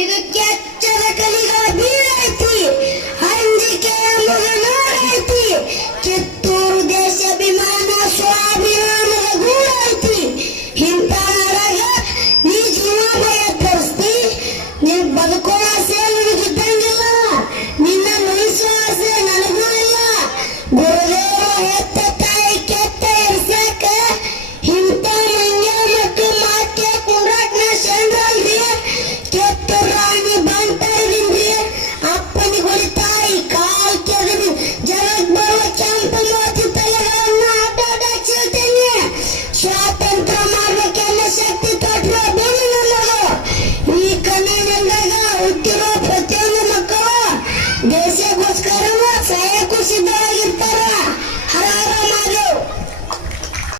ഇടുക്കറ്റ ऐसे कुछ करो ऐसे कुछ दो